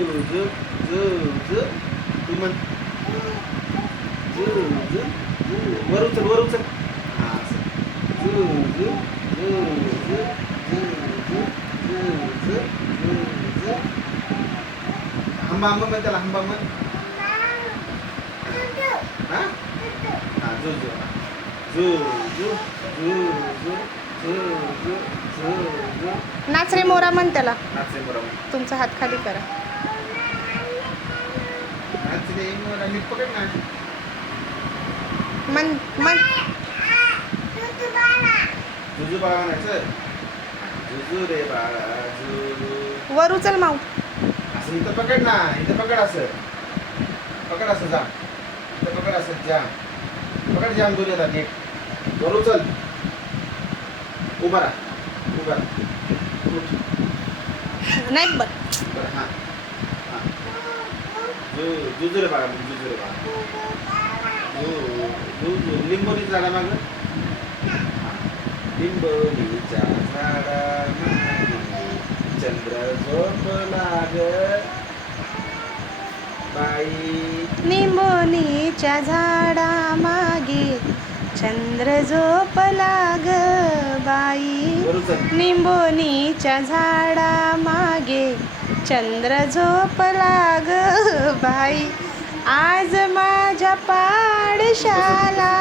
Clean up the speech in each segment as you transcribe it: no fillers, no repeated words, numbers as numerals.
झु झु झु तू म्हण झु झु वर उचल वर उचल हा झु झु झु झु झु झु झु झु हंबा हंबा म्हण त्याला हंबा म्हण हा हा झु झु झु झु झु झु झु झु झु झु नाच रे मोरा म्हण त्याला. नाच रे मोरा तुमचा हात खाली करा. नाच रे मोरा नीट पकड ना म्हण म्हण. जुजू बाळा म्हणायचं जुजू रे बाळा जुजू वर उचल माऊ. असं इथं पकड ना इथं पकड असं जा इथं पकड असं जाम पकड जाम दोन्ही आता नीट वर उचल उभा राहा उठ नाही बघ. बरं हां हां जुजू रे बाळा जुजू रे बाळा जुजू लिंबोनी झाडा मागं लिंबोनीच्या झाडामागे चंद्र झोपला ग बाई निंबोनीच्या झाडा मागे चंद्र झोपला ग बाई. निंबोनीच्या झाडा मागे चंद्र झोपला ग बाई. आज माझ्या पाडशाला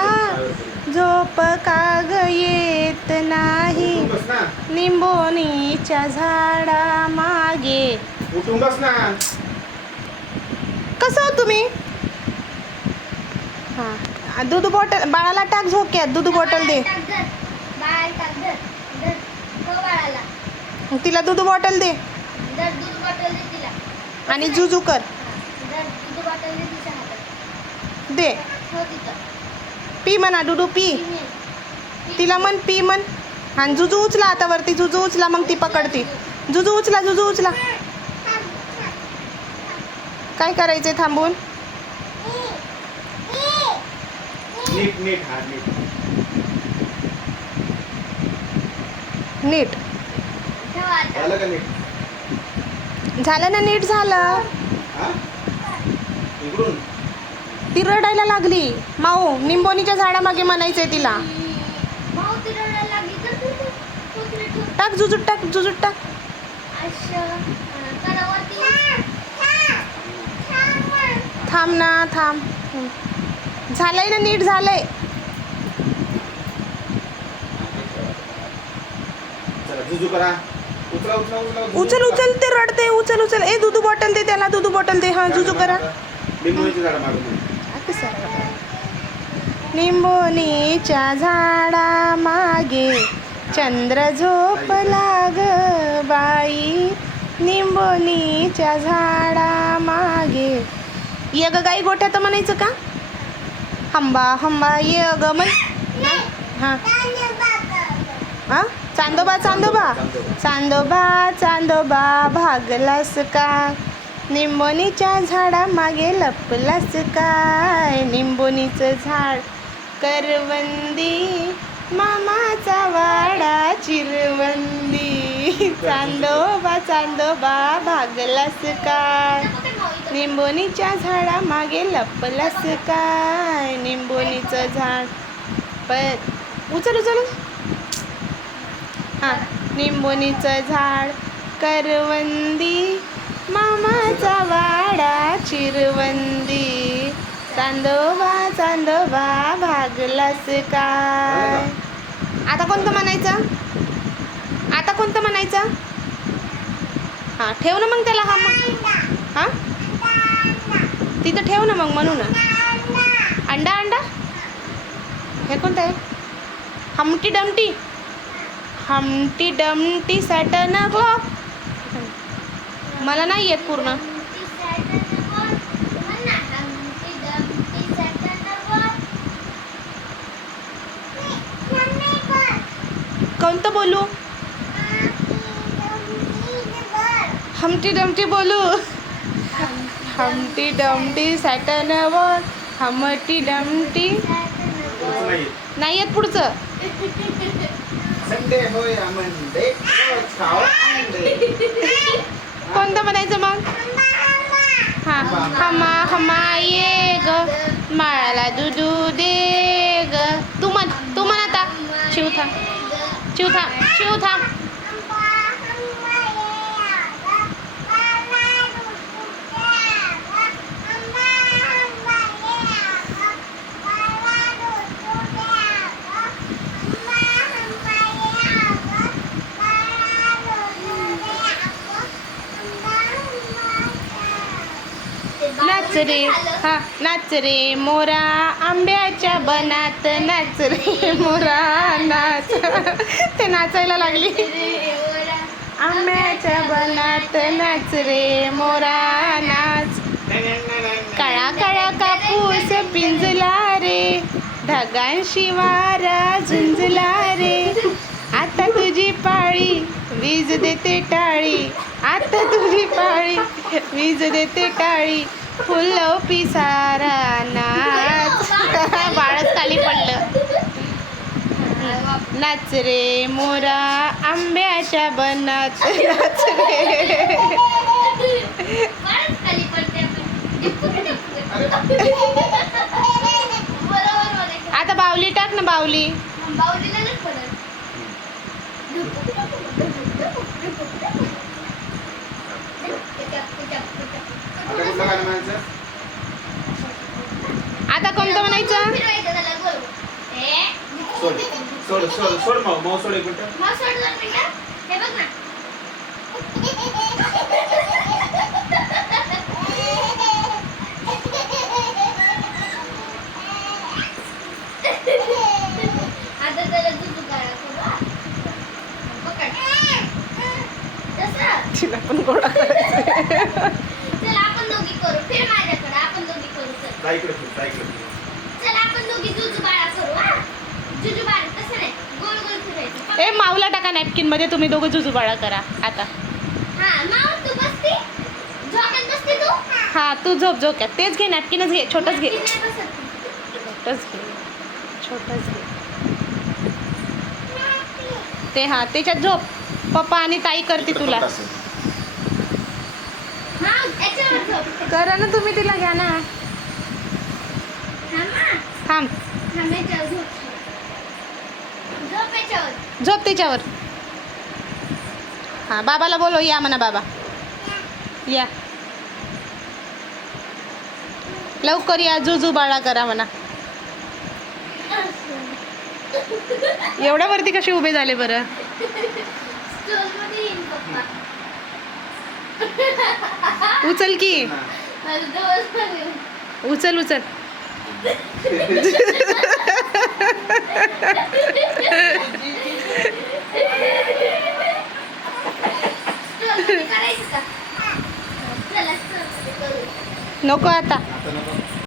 झोप का ग येत नाही. निंबोनीच्या झाडा मागे. उठून बस ना. कसं हो तुम्ही. हां दूध बॉटल बाळाला टाक झोक्यात. दूध बॉटल दे. तिला दूध बॉटल दे आणि जुजू कर दे. पी म्हणा डुडू पी. तिला म्हण पी म्हण. आणि जुजू उचला आता वरती. जुजू उचला मग ती पकडते. जुजू उचला जुजू उचला. काय करायचंय थांबून. नीट नीट हा नीट नीट झालं का नीट झालं ना. नीट झालं. हा इकडून ती रडायला लागली. माऊ निंबोनीच्या झाडामागे म्हणायचंय तिला. टाक जुजूट टाक जुजूट टाक. थांब ना थांब. झालंय ना नीट झालंय. चला जुजू करा. उचला उचला उचला उचल उचल ते रडते. उचल उचल. ए दूध बॉटल दे त्याला. दूध बॉटल दे. हां जुजू करा. लिंबोनीच्या झाडा मागं निंबोनीच्या झाडा मागे चंद्र झोपला ग बाई. निंबोनीच्या झाडा मागे. ये ग गाई गोठ्यात म्हणायचं का. हंबा हंबा ये ग म्हण. हां हां चांदोबा चांदोबा चांदोबा चांदोबा भागलास का. निंबोनीच्या झाडा मागे लपलास काय. निंबोनीचं झाड करवंदी मामाचा वाडा चिरवंदी. चांदोबा चांदोबा भागलास काय. निंबोनीच्या झाडा मागे लपलास काय. निंबोनीचं झाड पर उचल उचल. हां निंबोनीचं झाड करवंदी मामाचा वाडा चिरवंदी. चांदोबा चांदोबा भागलास काय. आता कोणतं म्हणायचं. आता कोणतं म्हणायचं. हां ठेव ना मग त्याला. हा मग हां तिथं ठेव ना मग म्हणू ना. अंडा अंडा हे कोणतं आहे. हमटी डमटी. हमटी Dumpty Saturn clock. मला नाही येत पूर्ण. कोणतं बोलू. हमटी डमटी बोलू. हमटी डमटी सॅटर्न वर. हमटी डमटी नाही येत पुढचं. संडे होय मंडे खाओ अंडे. कोणतं म्हणायचं मग. हमा हमा ये ग बाळाला दुधू दे ग. तू म्हण आता. शिव थांब. शिव थांब. नाच रे हा नाच रे मोरा आंब्याच्या बनात नाच रे मोरा नाच. ते नाचायला लागली. आंब्याच्या बनात नाच रे मोरा नाच. काळा काळा कापूस पिंजला रे ढगांशी वारा झुंजला रे. आता तुझी पाळी वीज देते टाळी. आता तुझी पाळी वीज देते टाळी. फुलं पिसारा नाच. बाळच खाली पडलं. नाच रे मोरा आंब्याच्या बनात नाच रे. आता बावली टाक ना बावली. आता कोणतं म्हणायचं. सोड सोड सोड सोड माऊ सोड एक मिनिट. हे बघ ना. आता त्याला दुधू गाळा करू. पकड. तसं. तिला पण गोळा करायचं. चल आपण दोघी करू. फिर माझ्याकडे. आपण दोघी करू. चल. जा इकडे फिर, जा इकडे फिर. चल आपण दोघी जुजू बाळा करू. हा जुजू बाळा तसं नाही. गोल गोल फिरायचं. ए माऊला टाका नॅपकिन मध्ये. तुम्ही दोघं जुजूबाळा करा आता. हा माऊ तू बसती. झोक्यात बसती तू. हा तू झोप झोक्यात. तेच घे नॅपकिनच घे. छोटंच घे. ती नाही बसत. छोटंच घे. ते हा त्याच्यात झोप. पप्पा आणि ताई करते तुला. हा याच्यावर झोप. करा ना तुम्ही. तिला घ्या ना. थांब. थांब याच्यावर झोप. झोप याच्यावर. झोप त्याच्यावर. हा बाबाला बोलो. या म्हणा बाबा. या लवकर या. जुजू बाळा करा म्हणा. एवढ्या वरती कसे उभे झाले बरं. स्टोलमध्ये येईन पप्पा. उचल की. मला दिवस पण उचल उचल. स्टोलमध्ये करायचं का. चला स्टोलमध्ये करू. नको आता. आता नको.